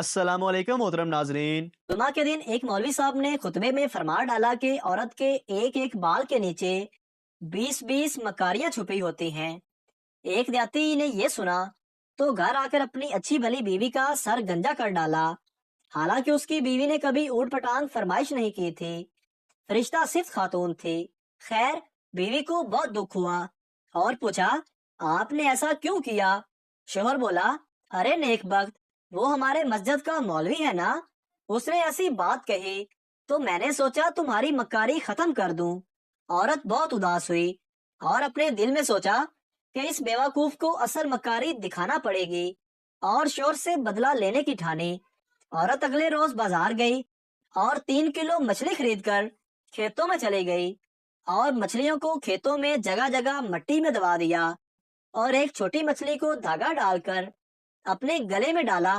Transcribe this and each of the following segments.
अस्सलाम वालेकुम मोहतरम नाजरीन। जुमा के दिन एक मौलवी साहब ने खुतबे में फरमान डाला कि औरत के एक एक बाल के नीचे 20-20 मकारियां छुपी होती हैं। एक देहाती ने ये सुना तो घर आकर अपनी अच्छी भली बीवी का सर गंजा कर डाला। हालांकि उसकी बीवी ने कभी ऊट पटांग फरमाइश नहीं की थी, फरिश्ता सिर्फ खातून थी। खैर, बीवी को बहुत दुख हुआ और पूछा, आपने ऐसा क्यों किया? शोहर बोला, अरे नेकबख्त, वो हमारे मस्जिद का मौलवी है ना, उसने ऐसी बात कही तो मैंने सोचा तुम्हारी मक्कारी खत्म कर दूं। औरत बहुत उदास हुई और अपने दिल में सोचा कि इस बेवकूफ को असल मक्कारी दिखाना पड़ेगी और शोर से बदला लेने की ठानी। औरत अगले रोज बाजार गई और 3 किलो मछली खरीद कर खेतों में चली गई और मछलियों को खेतों में जगह जगह मट्टी में दबा दिया और एक छोटी मछली को धागा डालकर अपने गले में डाला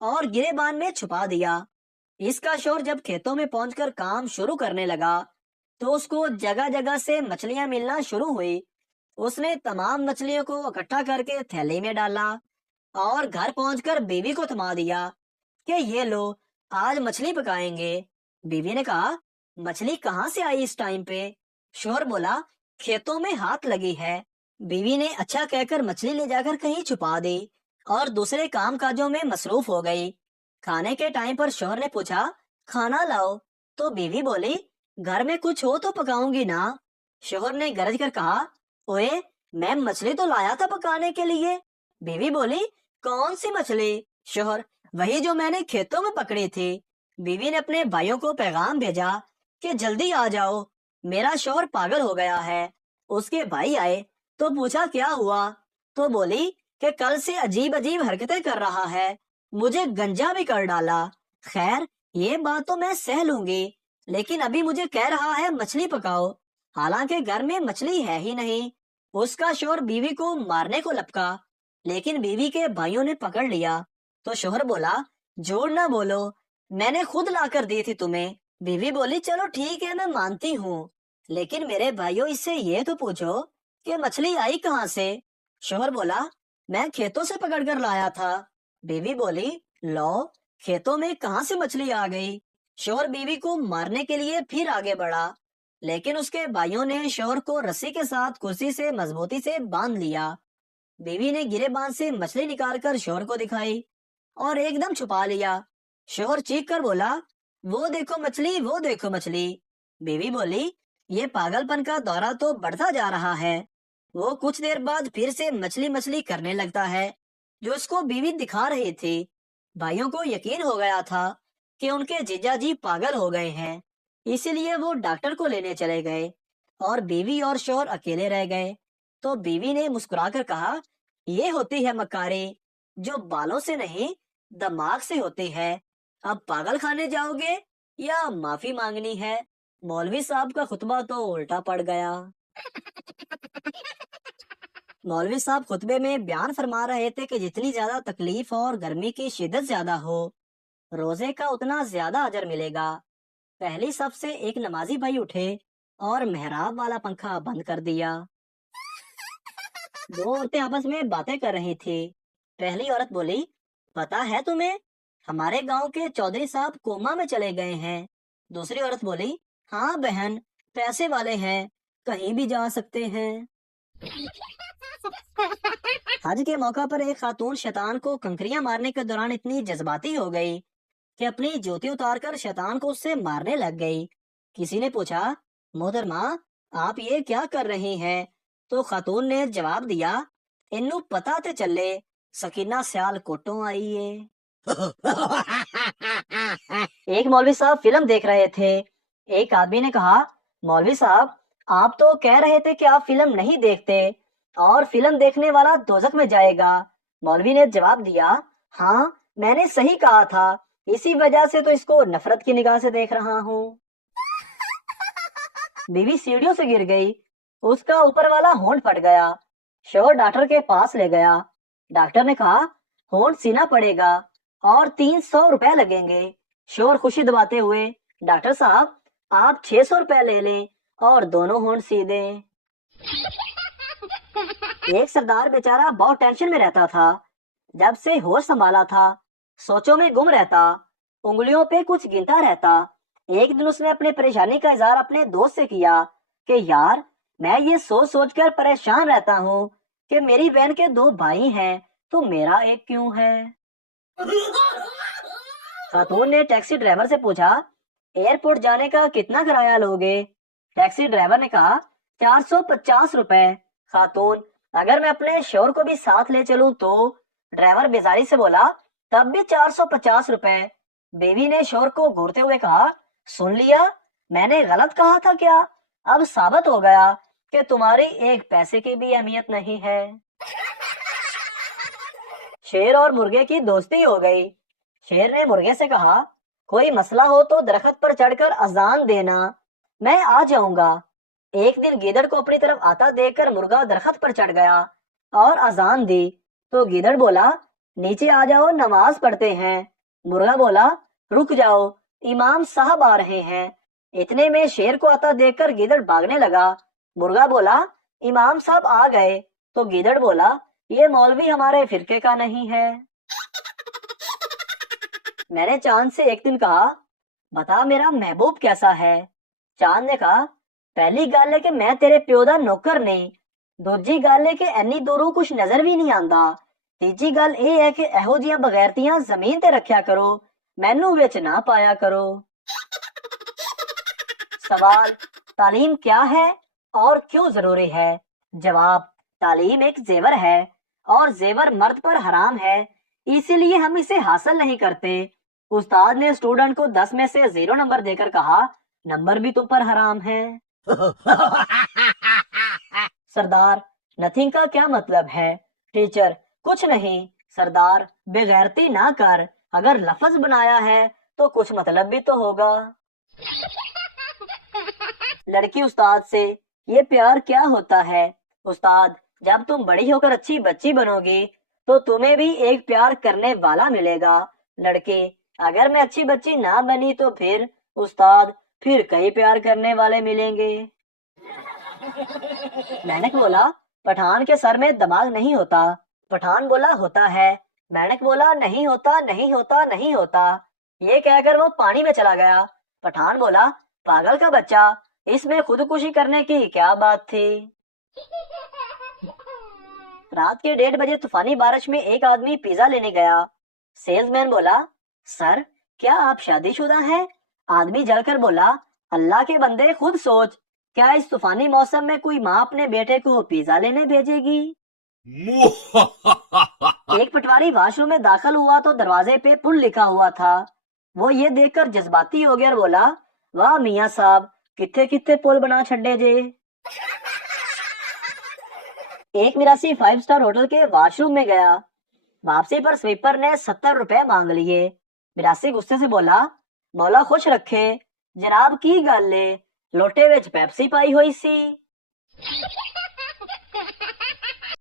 और गिरेबान में छुपा दिया। इसका शोर जब खेतों में पहुंचकर काम शुरू करने लगा तो उसको जगह जगह से मछलियां मिलना शुरू हुई। उसने तमाम मछलियों को इकट्ठा करके थैली में डाला और घर पहुंचकर बीवी को थमा दिया कि ये लो, आज मछली पकाएंगे। बीवी ने कहा, मछली कहाँ से आई इस टाइम पे? शोर बोला, खेतों में हाथ लगी है। बीवी ने अच्छा कहकर मछली ले जाकर कहीं छुपा दी और दूसरे काम काजों में मसरूफ हो गई। खाने के टाइम पर शोहर ने पूछा, खाना लाओ, तो बीवी बोली, घर में कुछ हो तो पकाऊंगी ना। शोहर ने गरज कर कहा, ओए, मैं मछली तो लाया था पकाने के लिए। बीवी बोली, कौन सी मछली? शोहर, वही जो मैंने खेतों में पकड़ी थी। बीवी ने अपने भाइयों को पैगाम भेजा कि जल्दी आ जाओ, मेरा शोहर पागल हो गया है। उसके भाई आए तो पूछा क्या हुआ, तो बोली कि कल से अजीब अजीब हरकतें कर रहा है, मुझे गंजा भी कर डाला। खैर, ये बात तो मैं सह लूंगी, लेकिन अभी मुझे कह रहा है मछली पकाओ, हालांकि घर में मछली है ही नहीं। उसका शोहर बीवी को मारने को लपका, लेकिन बीवी के भाइयों ने पकड़ लिया तो शोहर बोला, झूठ ना बोलो, मैंने खुद लाकर दी थी तुम्हें। बीवी बोली, चलो ठीक है, मैं मानती हूँ, लेकिन मेरे भाइयों, इससे ये तो पूछो कि मछली आई कहाँ से? शोहर बोला, मैं खेतों से पकड़ कर लाया था। बीवी बोली, लो, खेतों में कहाँ से मछली आ गई? शोहर बीवी को मारने के लिए फिर आगे बढ़ा, लेकिन उसके भाइयों ने शोहर को रस्सी के साथ कुर्सी से मजबूती से बांध लिया। बीवी ने गिरेबान से मछली निकालकर शोहर को दिखाई और एकदम छुपा लिया। शोहर चीख कर बोला, वो देखो मछली, वो देखो मछली। बीवी बोली, ये पागलपन का दौरा तो बढ़ता जा रहा है। वो कुछ देर बाद फिर से मछली मछली करने लगता है, जो उसको बीवी दिखा रही थी। भाइयों को यकीन हो गया था कि उनके जीजाजी पागल हो गए हैं, इसीलिए वो डॉक्टर को लेने चले गए और बीवी और शोहर अकेले रह गए। तो बीवी ने मुस्कुराकर कहा, ये होती है मक्कारी, जो बालों से नहीं दिमाग से होती है। अब पागल खाने जाओगे या माफी मांगनी है? मौलवी साहब का खुतबा तो उल्टा पड़ गया। मौलवी साहब खुतबे में बयान फरमा रहे थे कि जितनी ज्यादा तकलीफ और गर्मी की शिद्दत ज्यादा हो, रोजे का उतना ज्यादा अजर मिलेगा। पहली सफ से एक नमाजी भाई उठे और मेहराब वाला पंखा बंद कर दिया। दो औरतें आपस में बातें कर रही थी। पहली औरत बोली, पता है तुम्हें, हमारे गांव के चौधरी साहब कोमा में चले गए हैं। दूसरी औरत बोली, हाँ बहन, पैसे वाले हैं, कहीं भी जा सकते हैं। हज के मौका पर एक खातून शैतान को कंकरियां मारने के दौरान इतनी जज्बाती हो गई कि अपनी जूती उतारकर शैतान को उससे मारने लग गई। किसी ने पूछा, मोहतरमा, आप ये क्या कर रही हैं? तो खातून ने जवाब दिया, इन्नू पता ते चले, सकीना स्याल कोटों आई है। एक मौलवी साहब फिल्म देख रहे थे। एक आदमी ने कहा, मौलवी साहब, आप तो कह रहे थे कि आप फिल्म नहीं देखते और फिल्म देखने वाला दोजख में जाएगा। मौलवी ने जवाब दिया, हाँ, मैंने सही कहा था, इसी वजह से तो इसको नफरत की निगाह से देख रहा हूँ। बीवी सीढ़ियों से गिर गई, उसका ऊपर वाला होंठ फट गया। शोहर डॉक्टर के पास ले गया। डॉक्टर ने कहा, होंठ सीना पड़ेगा और 300 रुपए लगेंगे। शोहर खुशी दबाते हुए, डॉक्टर साहब, आप 600 रुपए ले लें और दोनों होंठ सी दें। एक सरदार बेचारा बहुत टेंशन में रहता था। जब से होश संभाला था सोचों में गुम रहता, उंगलियों पे कुछ गिनता रहता। एक दिन उसने अपनी परेशानी का इजहार अपने दोस्त से किया कि यार, मैं ये सोच सोच कर परेशान रहता हूँ कि मेरी बहन के 2 भाई हैं तो मेरा एक क्यों है। खातून ने टैक्सी ड्राइवर से पूछा, एयरपोर्ट जाने का कितना किराया लोगे? टैक्सी ड्राइवर ने कहा, 450 रुपए। खातून, अगर मैं अपने शोहर को भी साथ ले चलूं तो? ड्राइवर बेजारी से बोला, तब भी 450 रुपए। बीवी ने शोहर को घूरते हुए कहा, सुन लिया, मैंने गलत कहा था क्या? अब साबित हो गया कि तुम्हारी एक पैसे की भी अहमियत नहीं है। शेर और मुर्गे की दोस्ती हो गई। शेर ने मुर्गे से कहा, कोई मसला हो तो दरख्त पर चढ़कर अजान देना, मैं आ जाऊंगा। एक दिन गीदड़ को अपनी तरफ आता देखकर मुर्गा दरख्त पर चढ़ गया और अजान दी तो गीदड़ बोला, नीचे आ जाओ, नमाज पढ़ते हैं। मुर्गा बोला, रुक जाओ, इमाम साहब आ रहे हैं। इतने में शेर को आता देखकर गीदड़ भागने लगा। मुर्गा बोला, इमाम साहब आ गए तो गीदड़ बोला, ये मौलवी हमारे फिरके का नहीं है। मैंने चांद से एक दिन कहा, बता मेरा महबूब कैसा है? चांद ने कहा, पहली गल है कि मैं तेरे प्यो दा नौकर नहीं, दूजी गल है कि एनी दूरों कुछ नजर भी नहीं आंदा, तीजी गल ਇਹ है कि ਇਹੋ ਜਿਹੀਆਂ ਬਗੈਰਤੀਆਂ ਜ਼ਮੀਨ ਤੇ ਰੱਖਿਆ ਕਰੋ, ਮੈਨੂੰ ਵਿੱਚ ਨਾ ਪਾਇਆ करो। सवाल, तालीम क्या है और क्यों जरूरी है? जवाब, तालीम एक जेवर है और जेवर मर्द पर हराम है, इसीलिए हम इसे हासिल नहीं करते। उस्ताद ने स्टूडेंट को 10 में से 0 नंबर देकर कहा, नंबर भी तुम पर हराम है। सरदार, नथिंग का क्या मतलब है? टीचर, कुछ नहीं। सरदार, बेगैरती ना कर, अगर लफ्ज बनाया है तो कुछ मतलब भी तो होगा। लड़की उस्ताद से, ये प्यार क्या होता है? उस्ताद, जब तुम बड़ी होकर अच्छी बच्ची बनोगी तो तुम्हें भी एक प्यार करने वाला मिलेगा। लड़के, अगर मैं अच्छी बच्ची ना बनी तो फिर? उस्ताद, फिर कई प्यार करने वाले मिलेंगे। मेंढक बोला, पठान के सर में दिमाग नहीं होता। पठान बोला, होता है। मेंढक बोला, नहीं होता, नहीं होता, नहीं होता। ये कहकर वो पानी में चला गया। पठान बोला, पागल का बच्चा, इसमें खुदकुशी करने की क्या बात थी? रात के 1:30 तूफानी बारिश में एक आदमी पिज्जा लेने गया। सेल्समैन बोला, सर, क्या आप शादीशुदा हैं? आदमी जलकर बोला, अल्लाह के बंदे खुद सोच, क्या इस तूफानी मौसम में कोई माँ अपने बेटे को पिज्जा लेने भेजेगी? एक पटवारी वॉशरूम में दाखिल हुआ तो दरवाजे पे पुल लिखा हुआ था। वो ये देखकर जज्बाती हो गया और बोला, वाह मियाँ साहब, कित्थे कित्थे पुल बना छड्डे जे। एक मिरासी 5 स्टार होटल के वॉशरूम में गया। वापसी पर स्वीपर ने 70 रुपए मांग लिए। मिरासी गुस्से से बोला, मौला खुश रखे, जनाब की गल है, लोटे विच पेप्सी पाई हुई सी।